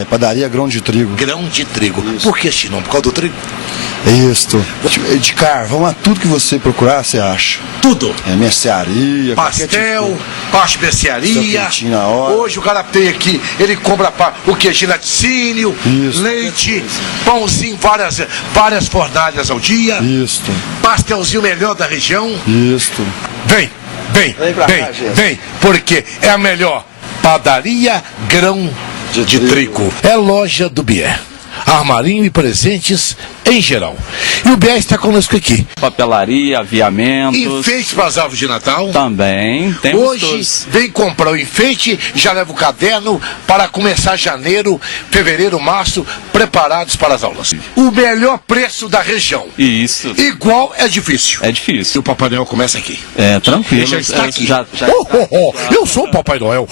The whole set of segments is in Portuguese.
É padaria Grão de Trigo. Grão de Trigo. Isso. Por que este nome? Por causa do trigo? Isso. De carvão, a tudo que você procurar, você acha. Tudo. É mercearia, Pastel, pasta especiaria. quentinho na hora. Hoje o cara tem aqui, ele compra o queijinho laticínio, Isso. leite, pãozinho, várias fornalhas ao dia. Isso. Pastelzinho melhor da região. Isso. Vem, Vem, porque é a melhor padaria Grão de Trigo. É loja do Bier. Armarinho e presentes em geral. E o Bier está conosco aqui. Papelaria, aviamentos. Enfeite para as árvores de Natal. Também temos Hoje todos. vem comprar o enfeite, já leva o caderno para começar janeiro, fevereiro, março, preparados para as aulas. O melhor preço da região. Isso. Igual é difícil. É E difícil. o Papai Noel começa aqui. É tranquilo. Ele já está aqui. Já Eu sou o Papai Noel.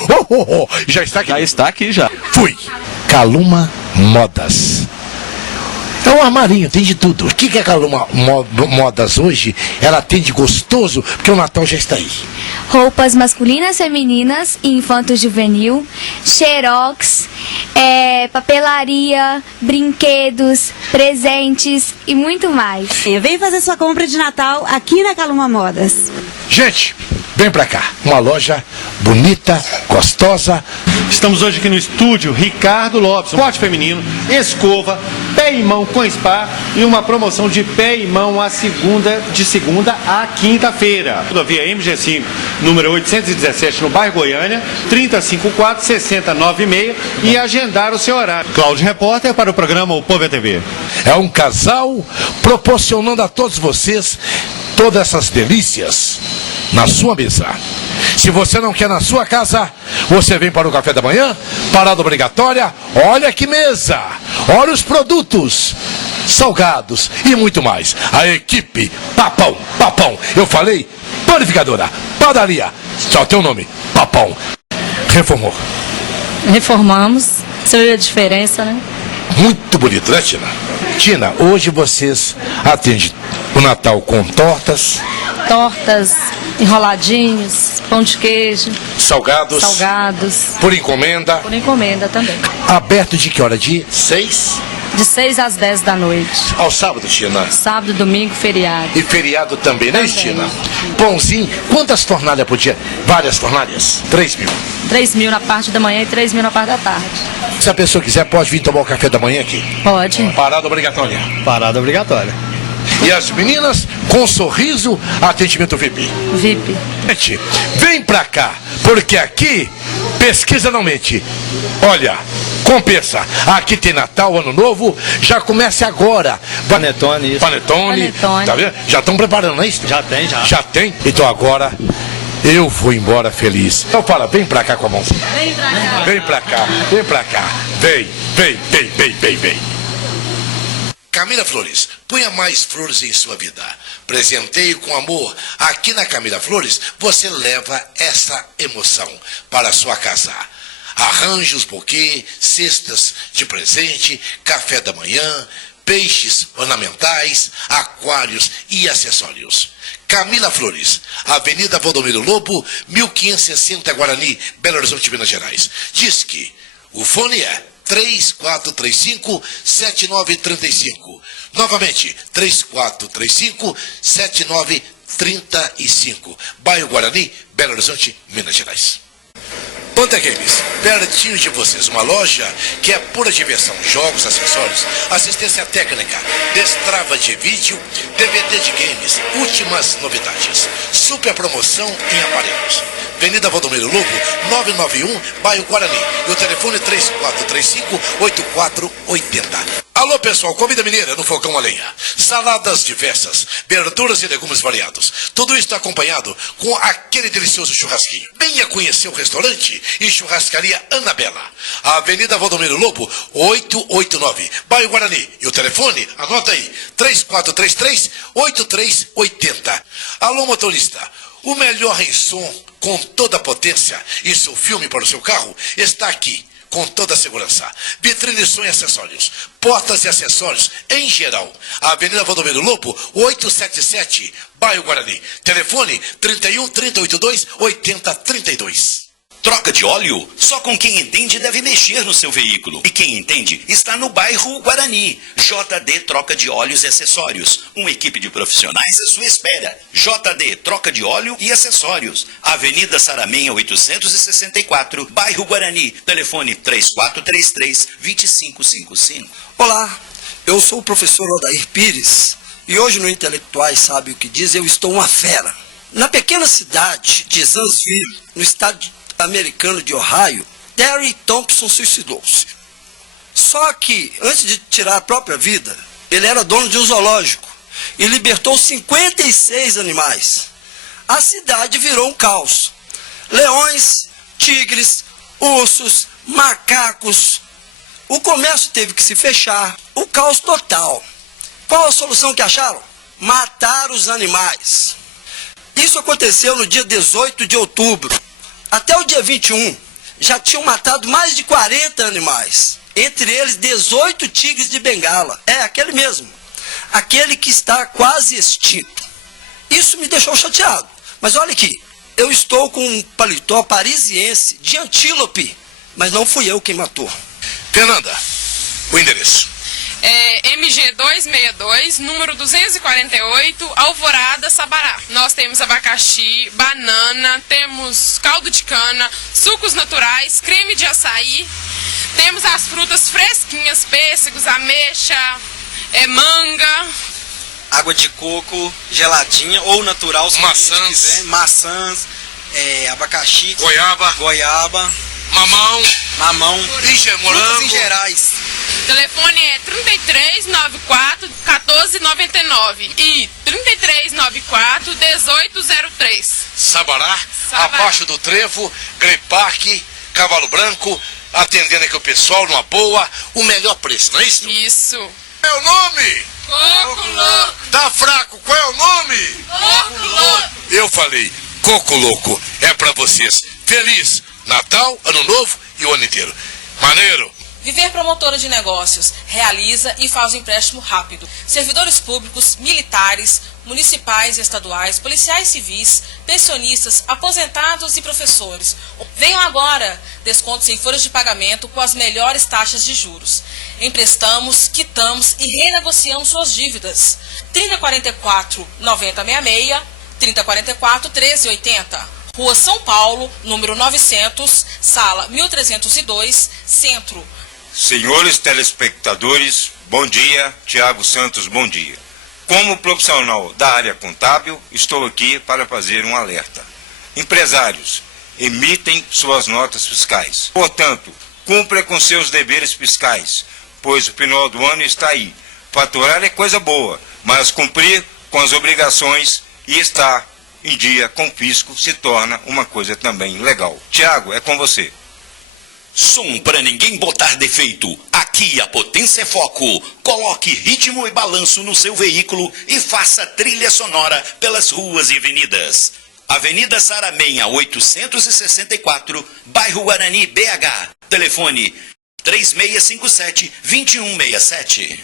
Já está aqui. já está aqui já. Fui. Caluma Modas. É um armarinho, tem de tudo. O que é Caluma Modas hoje? Ela tem de gostoso, porque o Natal já está aí. Roupas masculinas, femininas e infanto-juvenil, xerox, papelaria, brinquedos, presentes e muito mais. Vem fazer sua compra de Natal aqui na Caluma Modas. Gente, vem pra cá. Uma loja bonita, gostosa. Estamos hoje aqui no estúdio Ricardo Lopes, corte feminino, escova, pé e mão com spa e uma promoção de pé e mão de segunda a quinta-feira. Via MG5, número 817, no bairro Goiânia, 3054-6096 e agendar o seu horário. Cláudio Repórter para o programa O Povo é TV. É um casal proporcionando a todos vocês todas essas delícias na sua mesa. Se você não quer na sua casa, você vem para o café da manhã, parada obrigatória, olha que mesa, olha os produtos, salgados e muito mais. A equipe Papão, eu falei, panificadora, padaria, só tem o nome, Papão. Reformou. Reformamos, você viu a diferença, né? Muito bonito, né, Tina? Tina, hoje vocês atendem o Natal com tortas, Enroladinhos, pão de queijo, salgados, por encomenda, também. aberto de que hora? De 6 De 6 às 10 da noite. ao sábado, Tina. Sábado, domingo, feriado. E feriado também, né, Tina? Pãozinho, quantas fornalhas por dia? Várias fornalhas? 3.000. 3.000 na parte da manhã e 3.000 na parte da tarde. Se a pessoa quiser, pode vir tomar o café da manhã aqui. Pode. Parada obrigatória. Parada obrigatória. E as meninas, com sorriso, atendimento VIP. VIP. Gente, vem pra cá, porque aqui, pesquisa não mente. Olha, compensa. Aqui tem Natal, Ano Novo, já começa agora. Panetone, isso. Panetone. Panetone. Tá vendo? Já estão preparando, não é isso? Já tem, já. Já tem? Então agora, eu vou embora feliz. Então fala, vem pra cá com a mãozinha. Vem pra cá. Vem pra cá, vem pra cá. Vem. Camila Flores, ponha mais flores em sua vida. Presenteie com amor. Aqui na Camila Flores, você leva essa emoção para a sua casa. Arranjos, buquê, cestas de presente, café da manhã, peixes ornamentais, aquários e acessórios. Camila Flores, Avenida Valdomiro Lobo, 1560 Guarani, Belo Horizonte, Minas Gerais. Diz que o fone é 3435-7935. Novamente, 3435-7935. Bairro Guarani, Belo Horizonte, Minas Gerais. Panta Games, pertinho de vocês, uma loja que é pura diversão, jogos, acessórios, assistência técnica, destrava de vídeo, DVD de games, últimas novidades, super promoção em aparelhos. Avenida Valdomiro Lobo, 991, bairro Guarani, e o telefone 3435-8480. Alô pessoal, comida mineira no fogão a lenha, saladas diversas, verduras e legumes variados, tudo isso acompanhado com aquele delicioso churrasquinho. Venha conhecer o restaurante e churrascaria Anabela, a Avenida Valdomiro Lobo, 889, bairro Guarani, e o telefone, anota aí, 3433-8380. Alô motorista, o melhor em som com toda a potência e seu filme para o seu carro está aqui. Com toda a segurança. Vitrine som e acessórios. Portas e acessórios em geral. Avenida Valdomiro Lobo, 877, bairro Guarani. Telefone 31 382 8032. Troca de óleo? Só com quem entende deve mexer no seu veículo. E quem entende está no bairro Guarani. JD Troca de Óleos e Acessórios. Uma equipe de profissionais à sua espera. JD Troca de Óleo e Acessórios. Avenida Saramenha 864, bairro Guarani. Telefone 3433-2555. Olá, eu sou o professor Odair Pires e hoje no Intelectuais Sabe o que Diz eu estou uma fera. Na pequena cidade de Zanesville, no estado americano de Ohio, Terry Thompson suicidou-se. Só que, antes de tirar a própria vida, ele era dono de um zoológico e libertou 56 animais. A cidade virou um caos. Leões, tigres, ursos, macacos. O comércio teve que se fechar. O caos total. Qual a solução que acharam? Matar os animais. Isso aconteceu no dia 18 de outubro. Até o dia 21, já tinham matado mais de 40 animais. Entre eles, 18 tigres de Bengala. É, aquele mesmo. Aquele que está quase extinto. Isso me deixou chateado. Mas olha aqui, eu estou com um paletó parisiense de antílope. Mas não fui eu quem matou. Fernanda, o endereço. MG 262, número 248, Alvorada, Sabará. Nós temos abacaxi, banana, temos caldo de cana, sucos naturais, creme de açaí. Temos as frutas fresquinhas, pêssegos, ameixa, manga. Água de coco, geladinha ou natural, se maçãs, quiser. Maçãs, abacaxi, goiaba, mamão, frutas em gerais. Telefone é 3394-1499 e 3394-1803. Sabará, abaixo do Trevo, Grepac, Cavalo Branco, atendendo aqui o pessoal numa boa, o melhor preço, não é isso? Isso. Qual é o nome? Coco Louco. Tá fraco, qual é o nome? Coco Louco. Eu falei, Coco Louco, é pra vocês. Feliz Natal, Ano Novo e o ano inteiro. Maneiro. Viver Promotora de Negócios realiza e faz o empréstimo rápido. Servidores públicos, militares, municipais e estaduais, policiais civis, pensionistas, aposentados e professores. Venham agora, descontos em folhas de pagamento com as melhores taxas de juros. Emprestamos, quitamos e renegociamos suas dívidas. 3044-9066, 3044-1380. Rua São Paulo, número 900, sala 1302, Centro. Senhores telespectadores, bom dia. Tiago Santos, bom dia. Como profissional da área contábil, estou aqui para fazer um alerta. Empresários, emitem suas notas fiscais. Portanto, cumpra com seus deveres fiscais, pois o final do ano está aí. Faturar é coisa boa, mas cumprir com as obrigações e estar em dia com o fisco se torna uma coisa também legal. Tiago, é com você. Som para ninguém botar defeito. Aqui a potência é foco. Coloque ritmo e balanço no seu veículo e faça trilha sonora pelas ruas e avenidas. Avenida Saramenha 864, bairro Guarani, BH. Telefone 3657-2167.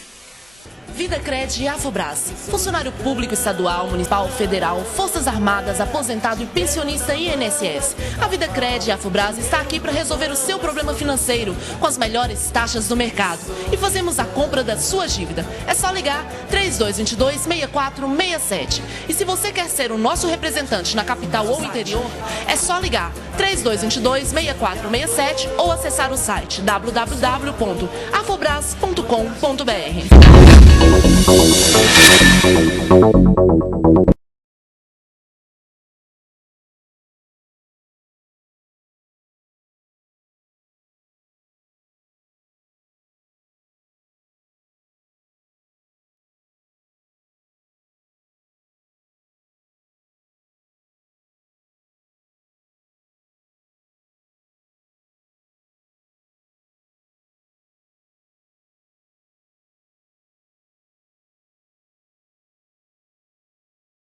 VidaCred e Afobras. Funcionário público estadual, municipal, federal, Forças Armadas, aposentado e pensionista INSS. A VidaCred e Afobras está aqui para resolver o seu problema financeiro com as melhores taxas do mercado. E fazemos a compra da sua dívida. É só ligar 3222-6467. E se você quer ser o nosso representante na capital ou interior, é só ligar 3222-6467 ou acessar o site www.afobras.com.br.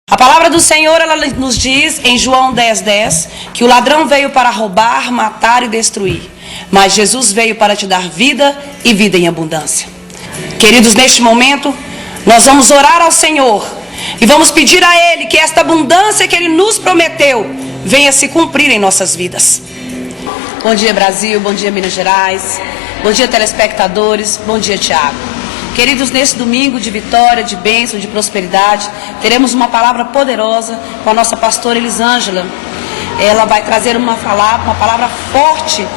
A palavra do Senhor, ela nos diz em João 10:10, que o ladrão veio para roubar, matar e destruir. Mas Jesus veio para te dar vida e vida em abundância. Queridos, neste momento, nós vamos orar ao Senhor e vamos pedir a Ele que esta abundância que Ele nos prometeu venha se cumprir em nossas vidas. Bom dia, Brasil. Bom dia, Minas Gerais. Bom dia, telespectadores. Bom dia, Tiago. Queridos, nesse domingo de vitória, de bênção, de prosperidade, teremos uma palavra poderosa com a nossa pastora Elisângela. Ela vai trazer uma palavra forte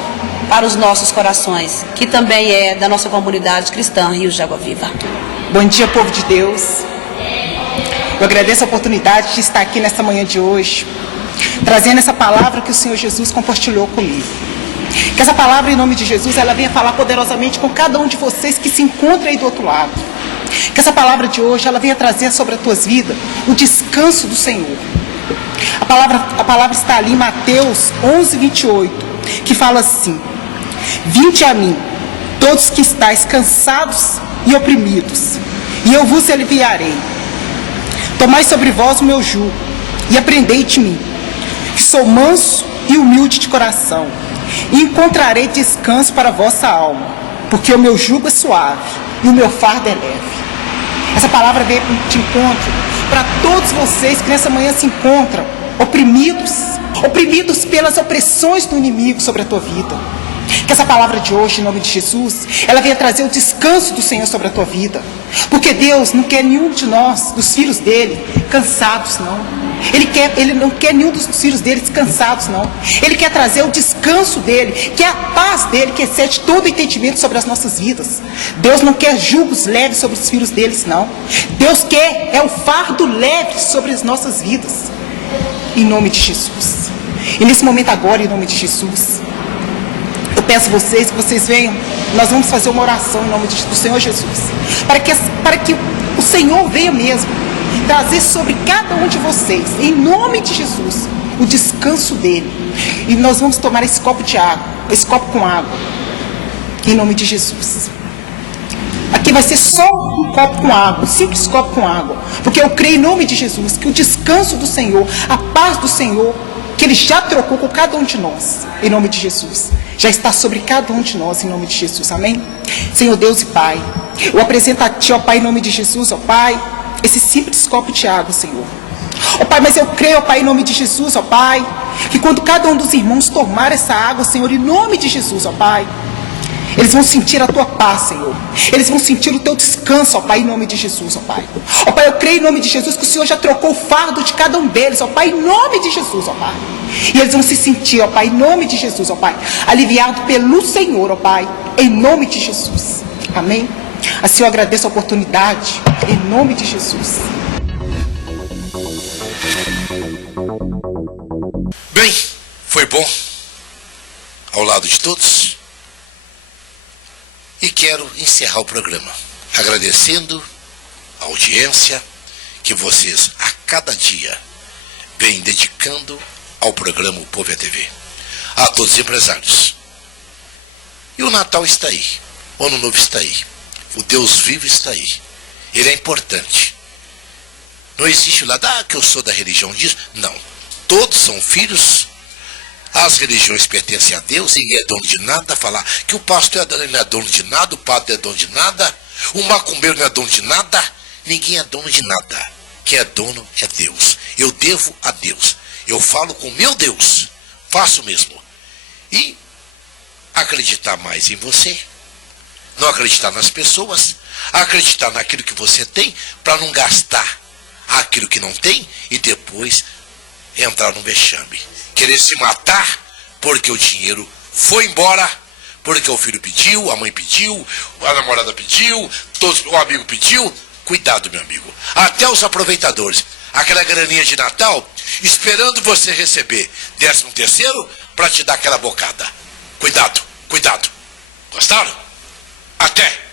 para os nossos corações, que também é da nossa comunidade cristã, Rios de Água Viva. Bom dia, povo de Deus. Eu agradeço a oportunidade de estar aqui nesta manhã de hoje, trazendo essa palavra que o Senhor Jesus compartilhou comigo. Que essa palavra, em nome de Jesus, ela venha falar poderosamente com cada um de vocês que se encontra aí do outro lado. Que essa palavra de hoje, ela venha trazer sobre as tuas vidas o descanso do Senhor. A palavra está ali em Mateus 11, 28, que fala assim: vinde a mim, todos que estáis cansados e oprimidos, e eu vos aliviarei. Tomai sobre vós o meu jugo, e aprendei de mim, que sou manso e humilde de coração, e encontrarei descanso para a vossa alma, porque o meu jugo é suave e o meu fardo é leve. Essa palavra veio de encontro para todos vocês que nessa manhã se encontram oprimidos pelas opressões do inimigo sobre a tua vida. Que essa palavra de hoje, em nome de Jesus, ela venha trazer o descanso do Senhor sobre a tua vida. Porque Deus não quer nenhum de nós, dos filhos dele, cansados, não. Ele não quer nenhum dos filhos dele cansados, não. Ele quer trazer o descanso dele, que é a paz dele, que excede todo entendimento sobre as nossas vidas. Deus não quer julgos leves sobre os filhos deles, não. Deus quer o fardo leve sobre as nossas vidas. Em nome de Jesus. E nesse momento agora, em nome de Jesus, eu peço a vocês que vocês venham, nós vamos fazer uma oração em nome do Senhor Jesus, para que o Senhor venha mesmo trazer sobre cada um de vocês, em nome de Jesus, o descanso dele. E nós vamos tomar esse copo de água, esse copo com água, em nome de Jesus. Aqui vai ser só um copo com água, um simples copo com água, porque eu creio em nome de Jesus que o descanso do Senhor, a paz do Senhor, que Ele já trocou com cada um de nós, em nome de Jesus, já está sobre cada um de nós, em nome de Jesus, amém? Senhor Deus e Pai, eu apresento a Ti, ó Pai, em nome de Jesus, ó Pai, esse simples copo de água, Senhor. Ó Pai, mas eu creio, ó Pai, em nome de Jesus, ó Pai, que quando cada um dos irmãos tomar essa água, Senhor, em nome de Jesus, ó Pai, eles vão sentir a Tua paz, Senhor. Eles vão sentir o Teu descanso, ó Pai, em nome de Jesus, ó Pai. Ó Pai, eu creio em nome de Jesus que o Senhor já trocou o fardo de cada um deles, ó Pai, em nome de Jesus, ó Pai. E eles vão se sentir, ó Pai, em nome de Jesus, ó Pai, aliviado pelo Senhor, ó Pai, em nome de Jesus. Amém? Assim eu agradeço a oportunidade, em nome de Jesus. Bem, foi bom ao lado de todos. E quero encerrar o programa agradecendo a audiência que vocês a cada dia vêm dedicando ao programa O Povo é TV. A todos os empresários. E o Natal está aí, o Ano Novo está aí, o Deus vivo está aí. Ele é importante. Não existe lá, que eu sou da religião disso. Não. Todos são filhos. As religiões pertencem a Deus e ninguém é dono de nada. Falar que o pastor não é dono de nada, o padre não é dono de nada, o macumbeiro não é dono de nada. Ninguém é dono de nada. Quem é dono é Deus. Eu devo a Deus. Eu falo com meu Deus. Faço mesmo. E acreditar mais em você. Não acreditar nas pessoas. Acreditar naquilo que você tem para não gastar aquilo que não tem e depois entrar no vexame. Querer se matar porque o dinheiro foi embora, porque o filho pediu, a mãe pediu, a namorada pediu, o amigo pediu. Cuidado, meu amigo. Até os aproveitadores. Aquela graninha de Natal, esperando você receber 13º para te dar aquela bocada. Cuidado, cuidado. Gostaram? Até!